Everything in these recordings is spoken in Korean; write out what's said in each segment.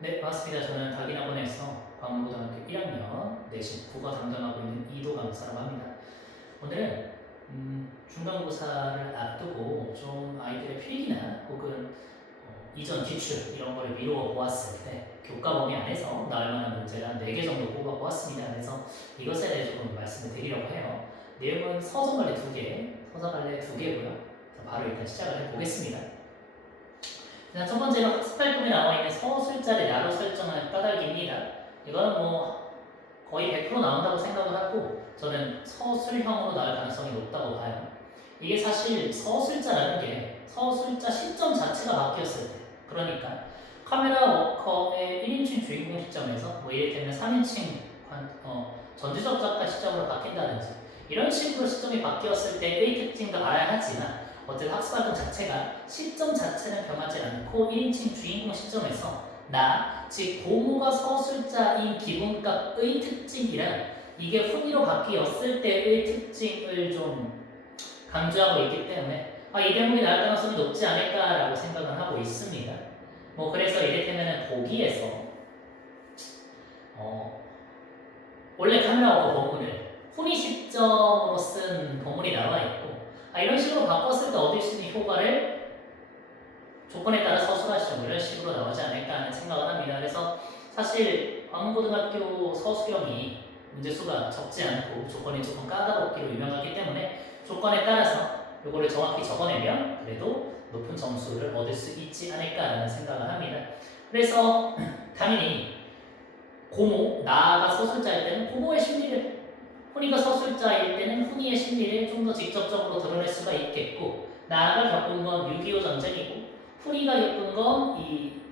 네, 반갑습니다. 저는 다기학원에서 광고고등학교 1학년 내신 국어 담당하고 있는 이도 강사라고 합니다. 오늘은 중간고사를 앞두고 좀 아이들의 필기나 혹은 이전 기출 이런 거를 미루어 보았을 때 교과 범위 안에서 나올 만한 문제를 한 4개 정도 뽑아 보았습니다. 그래서 이것에 대해 조금 말씀을 드리려고 해요. 내용은 서점갈래 2개, 서사갈래 2개고요. 바로 일단 시작을 해보겠습니다. 첫 번째로 학습활동에 나와 있는 서술자를 나로 설정하는 까닭입니다. 이거는 뭐 거의 100% 나온다고 생각을 하고 저는 서술형으로 나올 가능성이 높다고 봐요. 이게 사실 서술자라는 게 서술자 시점 자체가 바뀌었을 때, 그러니까 카메라 워커의 1인칭 주인공 시점에서 뭐 이를테면 3인칭 전지적 작가 시점으로 바뀐다든지 이런 식으로 시점이 바뀌었을 때의 특징도 알아야 하지만 어쨌든 학습활동 자체가 시점 자체는 변하지 않고 1인칭 주인공 시점에서 나, 즉 고모가 서술자인 기본값의 특징이란 이게 훈이로 바뀌었을 때의 특징을 좀 강조하고 있기 때문에 이 대목이 나올 가능성이 높지 않을까라고 생각을 하고 있습니다. 뭐 그래서 이를테면 보기에서 원래 카메라 워커 본문을 훈이 시점으로 쓴 본문이 나와 있고 이런 식으로 바꿨을 때 얻을 수 있는 효과를 조건에 따라 서술하시죠. 이런 식으로 나오지 않을까 하는 생각을 합니다. 그래서 사실 광고고등학교 서술형이 문제수가 적지 않고 조건이 조금 까다롭기로 유명하기 때문에 조건에 따라서 이거를 정확히 적어내면 그래도 높은 점수를 얻을 수 있지 않을까라는 생각을 합니다. 그래서 당연히 고모, 나가 서술자일 때는 고모의 심리를, 훈이가 서술자일 때는 훈이의 심리를 좀 더 직접적으로 드러낼 수가 있겠고, 나가 겪은 건 6.25 전쟁이고 훈이가 겪은 건 이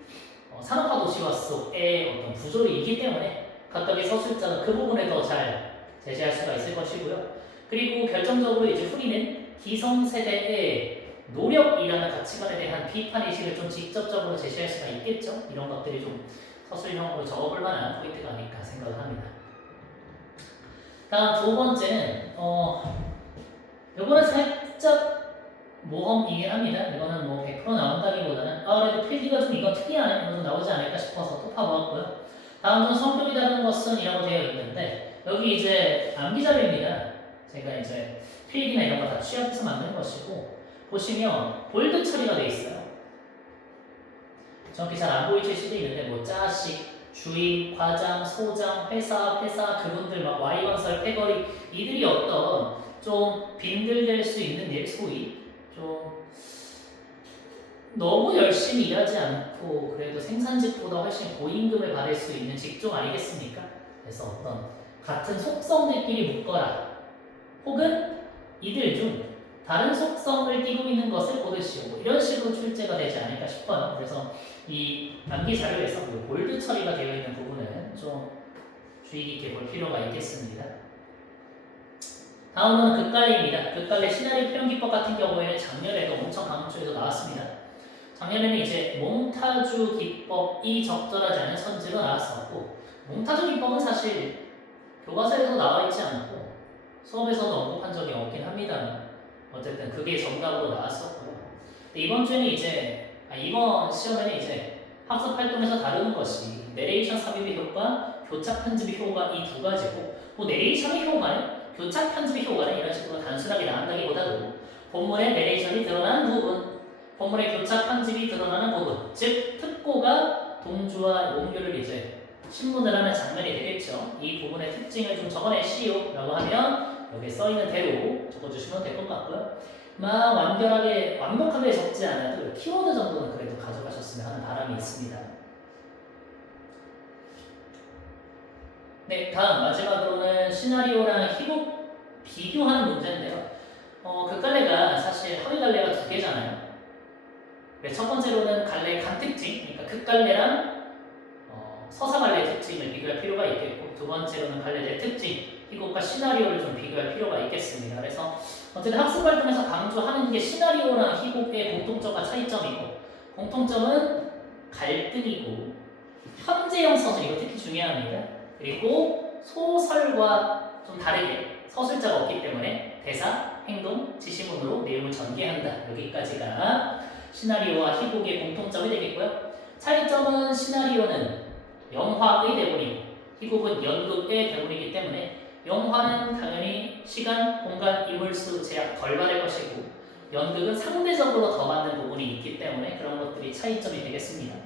산업화 도시화 속의 어떤 부조리이기 때문에 각각의 서술자가 그 부분을 더 잘 제시할 수가 있을 것이고요. 그리고 결정적으로 이제 훈이는 기성세대의 노력이라는 가치관에 대한 비판의식을 좀 직접적으로 제시할 수가 있겠죠. 이런 것들이 좀 서술형으로 적어볼 만한 포인트가 아닐까 생각을 합니다. 다음 두 번째는 요거는 살짝 모험이긴 합니다. 이거는 뭐 100% 나온다기보다는 그래도 필기가 좀 이건 특이하네 이건 나오지 않을까 싶어서 또 파보았고요. 다음은 성격이 다른 것은 이라고 되어 있는데 여기 이제 암기자료입니다. 제가 이제 필기나 이런 거 다 취합해서 만든 것이고 보시면 볼드 처리가 되어 있어요. 정확히 잘 안 보이실 수도 있는데 뭐 자식, 주인, 과장, 소장, 회사, 그분들 막 Y건설, 패거리 이들이 어떤 좀 빈들될 수 있는 일, 소위 좀 너무 열심히 일하지 않고 그래도 생산직보다 훨씬 고임금을 받을 수 있는 직종 아니겠습니까? 그래서 어떤 같은 속성들끼리 묶어라 혹은 이들 중 다른 속성을 띠고 있는 것을 고르시오 이런 식으로 출제가 되지 않을까 싶어요. 그래서 이 암기 자료에서 볼드 처리가 되어 있는 부분은 좀 주의 깊게 볼 필요가 있겠습니다. 다음은 극갈래입니다. 극갈래 시나리오 표현 기법 같은 경우에는 작년에도 엄청 강조해서 나왔습니다. 작년에는 이제 몽타주 기법이 적절하지 않은 선지가 나왔었고 몽타주 기법은 사실 교과서에도 나와 있지 않고 수업에서도 언급한 적이 없긴 합니다만 어쨌든 그게 정답으로 나왔었고요. 근데 이번 주에는 이제 이번 시험에는 이제 학습 활동에서 다루는 것이 내레이션 삽입의 효과, 교차 편집의 효과 이 두 가지고 뭐 내레이션의 효과는 교차 편집의 효과는 이런 식으로 단순하게 나온다기보다도 본문의 내레이션이 드러나는 부분, 본문의 교차 편집이 드러나는 부분, 즉 특고가 동주와 용교를 이제 신문을 하는 장면이 되겠죠. 이 부분의 특징을 좀 적어내시오 라고 하면 여기에 써있는 대로 적어주시면 될 것 같고요. 완벽하게 적지 않아도 키워드 정도는 그래도 가져가셨으면 하는 바람이 있습니다. 네, 다음 마지막으로는 시나리오랑 희곡 비교하는 문제인데요. 극갈래가 사실 허위갈래가 두 개잖아요. 첫 번째로는 갈래의 간특징, 그러니까 극갈래랑 서사갈래의 특징을 비교할 필요가 있겠고 두 번째로는 갈래의 특징, 희곡과 시나리오를 좀 비교할 필요가 있겠습니다. 그래서 어쨌든 학습활동에서 강조하는 게 시나리오랑 희곡의 공통점과 차이점이고 공통점은 갈등이고 현재형 서술, 이거 특히 중요합니다. 그리고 소설과 좀 다르게 서술자가 없기 때문에 대사, 행동, 지시문으로 내용을 전개한다. 여기까지가 시나리오와 희곡의 공통점이 되겠고요. 차이점은 시나리오는 영화의 대본이고 희곡은 연극의 대본이기 때문에 영화는 당연히 시간, 공간, 인물수 제약 덜 받을 것이고 연극은 상대적으로 더 받는 부분이 있기 때문에 그런 것들이 차이점이 되겠습니다.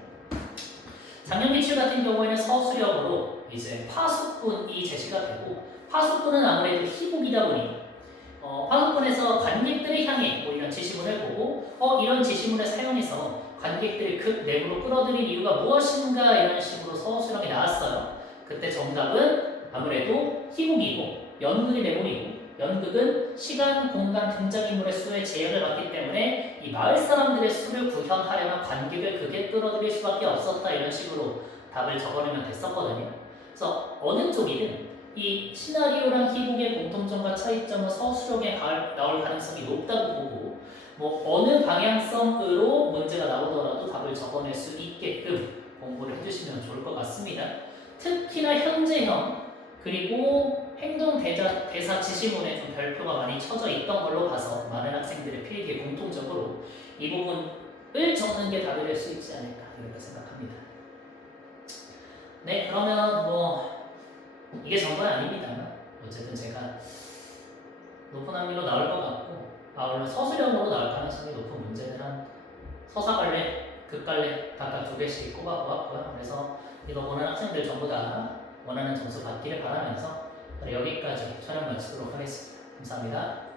작년 기출 같은 경우에는 서술형으로 이제 파수꾼이 제시가 되고 파수꾼은 아무래도 희곡이다 보니 파수꾼에서 관객들을 향해 뭐 이런 지시문을 보고 이런 지시문을 사용해서 관객들을 극 내부로 끌어들일 이유가 무엇인가 이런 식으로 서술형이 나왔어요. 그때 정답은 아무래도 희곡이고 연극의 대본이고 연극은 시간, 공간, 등장인물의 수에 제약을 받기 때문에 이 마을 사람들의 수를 구현하려면 관객을 극에 끌어들일 수밖에 없었다 이런 식으로 답을 적어내면 됐었거든요. 그래서 어느 쪽이든 이 시나리오랑 희곡의 공통점과 차이점은 서술형에 나올 가능성이 높다고 보고 뭐 어느 방향성으로 문제가 나오더라도 답을 적어낼 수 있게끔 공부를 해주시면 좋을 것 같습니다. 특히나 현재형 그리고 행동 대사 지시문에 좀 별표가 많이 쳐져 있던 걸로 봐서 많은 학생들의 필기에 공통적으로 이 부분을 적는 게 답이 될 수 있지 않을까 이렇게 생각합니다. 네, 그러면 뭐 이게 전부는 아닙니다만 어쨌든 제가 높은 확률로 나올 것 같고 원래 서술형으로 나올 가능성이 높은 문제는 한 서사갈래, 극갈래 각각 2개씩 꼽아보았고요. 그래서 이거 보는 학생들 전부 다 원하는 점수 받기를 바라면서 여기까지 촬영 마치도록 하겠습니다. 감사합니다.